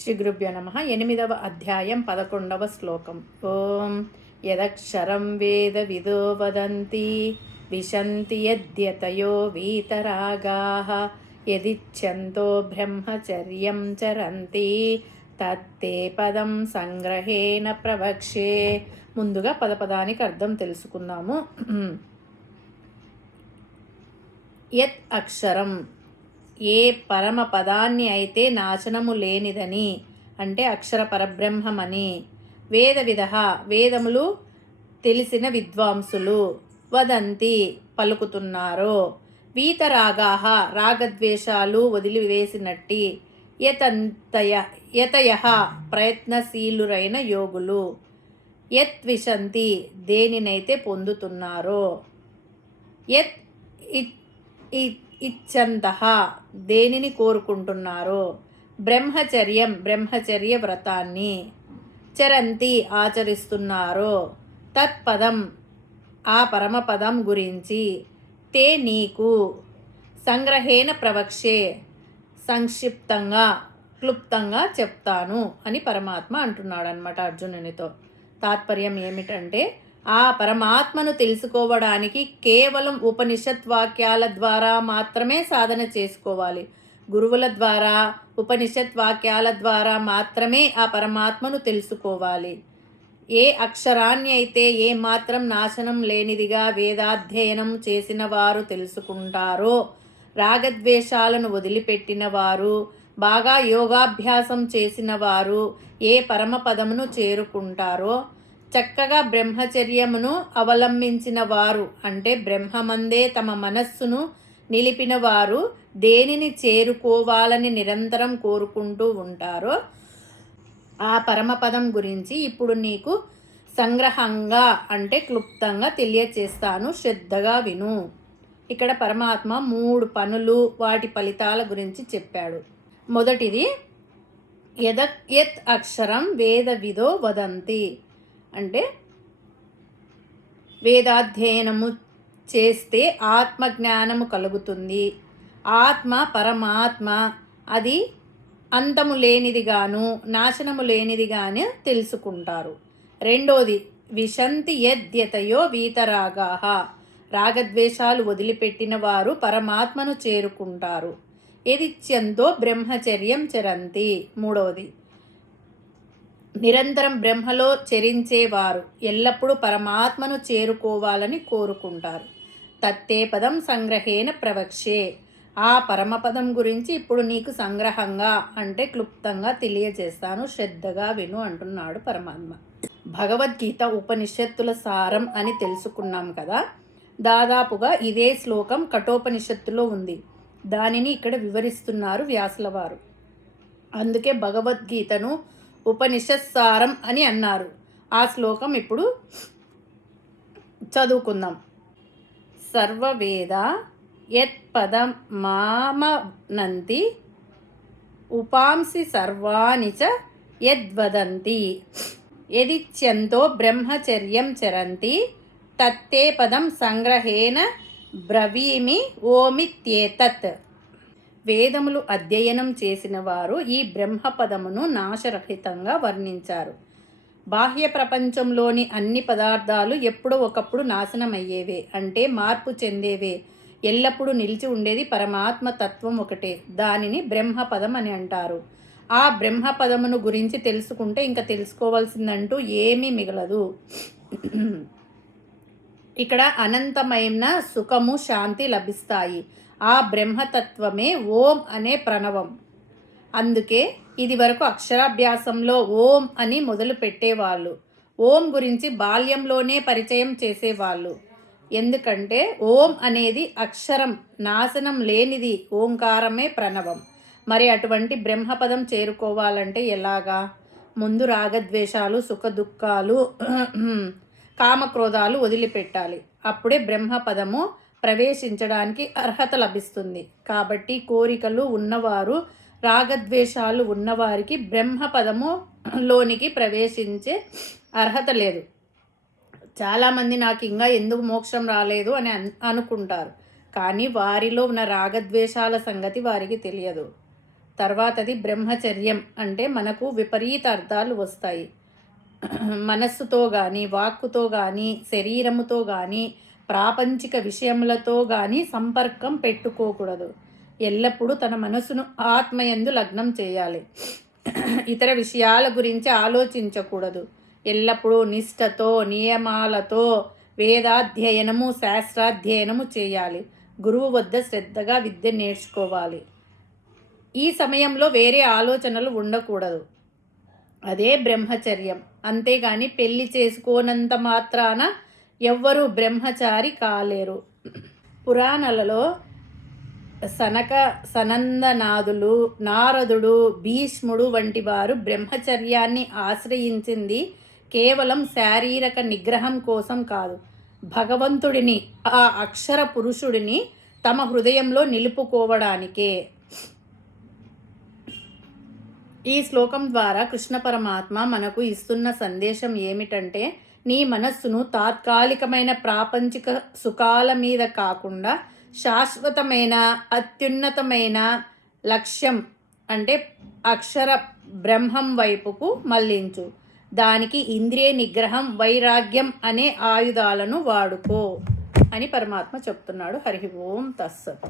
శ్రీ గురుభ్యో నమః. 8వ అధ్యాయం 11వ శ్లోకం. ఓం యదక్షరం వేద విదో వదంతి విశంతి యద్యతయో వీతరాగాః యదిచ్ఛంతో బ్రహ్మచర్యం చరంతి తత్తే పదం సంగ్రహేణ ప్రవక్ష్యే. ముందుగా పదపదానికి అర్థం తెలుసుకుందాము. యత్ అక్షరం, ఏ పరమ పదాన్ని అయితే నాశనము లేనిదని, అంటే అక్షర పరబ్రహ్మమని, వేద విధ, వేదములు తెలిసిన విద్వాంసులు, వదంతి పలుకుతున్నారో, వీతరాగాహ రాగద్వేషాలు వదిలివేసినట్టి, యతయ ప్రయత్నశీలురైన యోగులు, యత్ దేనినైతే పొందుతున్నారో, యత్ ఇచ్చంతః దేనిని కోరుకుంటున్నారో, బ్రహ్మచర్య వ్రతాన్ని, చరంతి ఆచరిస్తున్నారో, తత్పదం ఆ పరమపదం గురించి, తే నీకు, సంగ్రహేణ ప్రవక్ష్యే సంక్షిప్తంగా క్లుప్తంగా చెప్తాను అని పరమాత్మ అంటున్నాడు అన్నమాట అర్జునునితో. తాత్పర్యం ఏమిటంటే, ఆ పరమాత్మను తెలుసుకోవడానికి కేవలం ఉపనిషత్ వాక్యాల ద్వారా మాత్రమే సాధన చేసుకోవాలి. గురువుల ద్వారా, ఉపనిషత్ వాక్యాల ద్వారా మాత్రమే ఆ పరమాత్మను తెలుసుకోవాలి. ఏ అక్షరాన్ని అయితే ఏ మాత్రం నాశనం లేనిదిగా వేదాధ్యయనం చేసిన వారు తెలుసుకుంటారో, రాగద్వేషాలను వదిలిపెట్టిన వారు, బాగా యోగాభ్యాసం చేసిన వారు ఏ పరమపదమును చేరుకుంటారో, చక్కగా బ్రహ్మచర్యమును అవలంబించిన వారు, అంటే బ్రహ్మమందే తమ మనస్సును నిలిపిన వారు దేనిని చేరుకోవాలని నిరంతరం కోరుకుంటూ ఉంటారో ఆ పరమపదం గురించి ఇప్పుడు నీకు సంగ్రహంగా, అంటే క్లుప్తంగా తెలియచేస్తాను, శ్రద్ధగా విను. ఇక్కడ పరమాత్మ 3 పనులు, వాటి ఫలితాల గురించి చెప్పాడు. మొదటిది యత్ అక్షరం వేద విదో వదంతి, అంటే వేదాధ్యయనము చేస్తే ఆత్మజ్ఞానము కలుగుతుంది. ఆత్మ పరమాత్మ, అది అంతము లేనిదిగాను నాశనము లేనిదిగానే తెలుసుకుంటారు. రెండోది విశంతి యద్యతయో వీతరాగాః, రాగద్వేషాలు వదిలిపెట్టిన వారు పరమాత్మను చేరుకుంటారు. యదిచ్ఛంతో బ్రహ్మచర్యం చరంతి. మూడవది నిరంతరం బ్రహ్మలో చరించేవారు ఎల్లప్పుడూ పరమాత్మను చేరుకోవాలని కోరుకుంటారు. తత్తే పదం సంగ్రహేణ ప్రవక్ష్యే, ఆ పరమపదం గురించి ఇప్పుడు నీకు సంగ్రహంగా, అంటే క్లుప్తంగా తెలియజేస్తాను, శ్రద్ధగా విను అంటున్నాడు పరమాత్మ. భగవద్గీత ఉపనిషత్తుల సారం అని తెలుసుకున్నాం కదా. దాదాపుగా ఇదే శ్లోకం కఠోపనిషత్తులో ఉంది. దానిని ఇక్కడ వివరిస్తున్నారు వ్యాసుల వారు. అందుకే భగవద్గీతను ఉపనిషత్సారం అని అన్నారు. ఆ శ్లోకం ఇప్పుడు చదువుకుందాం. సర్వవేద యత్పదం మామనంతి ఉపాంసి సర్వాణి చ యద్వదంతి యదిచ్ఛంతో బ్రహ్మచర్యం చరంతి తత్తే పదం సంగ్రహేణ బ్రవీమి ఓమిత్యేతత్. వేదములు అధ్యయనం చేసిన వారు ఈ బ్రహ్మపదమును నాశరహితంగా వర్ణించారు. బాహ్య ప్రపంచంలోని అన్ని పదార్థాలు ఎప్పుడో ఒకప్పుడు నాశనమయ్యేవే, అంటే మార్పు చెందేవే. ఎల్లప్పుడూ నిలిచి ఉండేది పరమాత్మ తత్వం ఒకటే. దానిని బ్రహ్మపదం అని అంటారు. ఆ బ్రహ్మపదమును గురించి తెలుసుకుంటే ఇంకా తెలుసుకోవాల్సిందంటూ ఏమీ మిగలదు. ఇక్కడ అనంతమైన సుఖము, శాంతి లభిస్తాయి. ఆ బ్రహ్మతత్వమే ఓం అనే ప్రణవం. అందుకే ఇది వరకు అక్షరాభ్యాసంలో ఓం అని మొదలు పెట్టేవాళ్ళు. ఓం గురించి బాల్యంలోనే పరిచయం చేసేవాళ్ళు. ఎందుకంటే ఓం అనేది అక్షరం, నాశనం లేనిది, ఓంకారమే ప్రణవం. మరి అటువంటి బ్రహ్మపదం చేరుకోవాలంటే ఎలాగా? ముందు రాగద్వేషాలు, సుఖ దుఃఖాలు, కామక్రోధాలు వదిలిపెట్టాలి. అప్పుడే బ్రహ్మపదము ప్రవేశించడానికి అర్హత లభిస్తుంది. కాబట్టి కోరికలు ఉన్నవారు, రాగద్వేషాలు ఉన్నవారికి బ్రహ్మపదము లోనికి ప్రవేశించే అర్హత లేదు. చాలామంది నాకు ఇంకా ఎందుకు మోక్షం రాలేదు అని అనుకుంటారు. కానీ వారిలో ఉన్న రాగద్వేషాల సంగతి వారికి తెలియదు. తర్వాతది బ్రహ్మచర్యం. అంటే మనకు విపరీత అర్థాలు వస్తాయి. మనస్సుతో కానీ, వాక్కుతో కానీ, శరీరముతో కానీ, ప్రాపంచిక విషయములతో కానీ సంపర్కం పెట్టుకోకూడదు. ఎల్లప్పుడూ తన మనసును ఆత్మయందు లగ్నం చేయాలి. ఇతర విషయాల గురించి ఆలోచించకూడదు. ఎల్లప్పుడూ నిష్ఠతో, నియమాలతో వేదాధ్యయనము, శాస్త్రాధ్యయనము చేయాలి. గురువు వద్ద శ్రద్ధగా విద్య నేర్చుకోవాలి. ఈ సమయంలో వేరే ఆలోచనలు ఉండకూడదు. అదే బ్రహ్మచర్యం. అంతేగాని పెళ్లి చేసుకోనంత మాత్రాన ఎవ్వరూ బ్రహ్మచారి కాలేరు. పురాణాలలో సనక సనందనాథులు, నారదుడు, భీష్ముడు వంటి వారు బ్రహ్మచర్యాన్ని ఆశ్రయించింది కేవలం శారీరక నిగ్రహం కోసం కాదు, భగవంతుడిని, ఆ అక్షర పురుషుడిని తమ హృదయంలో నిలుపుకోవడానికే. ఈ శ్లోకం ద్వారా కృష్ణ పరమాత్మ మనకు ఇస్తున్న సందేశం ఏమిటంటే, నీ మనస్సును తాత్కాలికమైన ప్రాపంచిక సుఖాల మీద కాకుండా శాశ్వతమైన, అత్యున్నతమైన లక్ష్యం అంటే అక్షర బ్రహ్మం వైపుకు మళ్లించు. దానికి ఇంద్రియ నిగ్రహం, వైరాగ్యం అనే ఆయుధాలను వాడుకో అని పరమాత్మ చెప్తున్నాడు. హరి ఓం తస్సత్.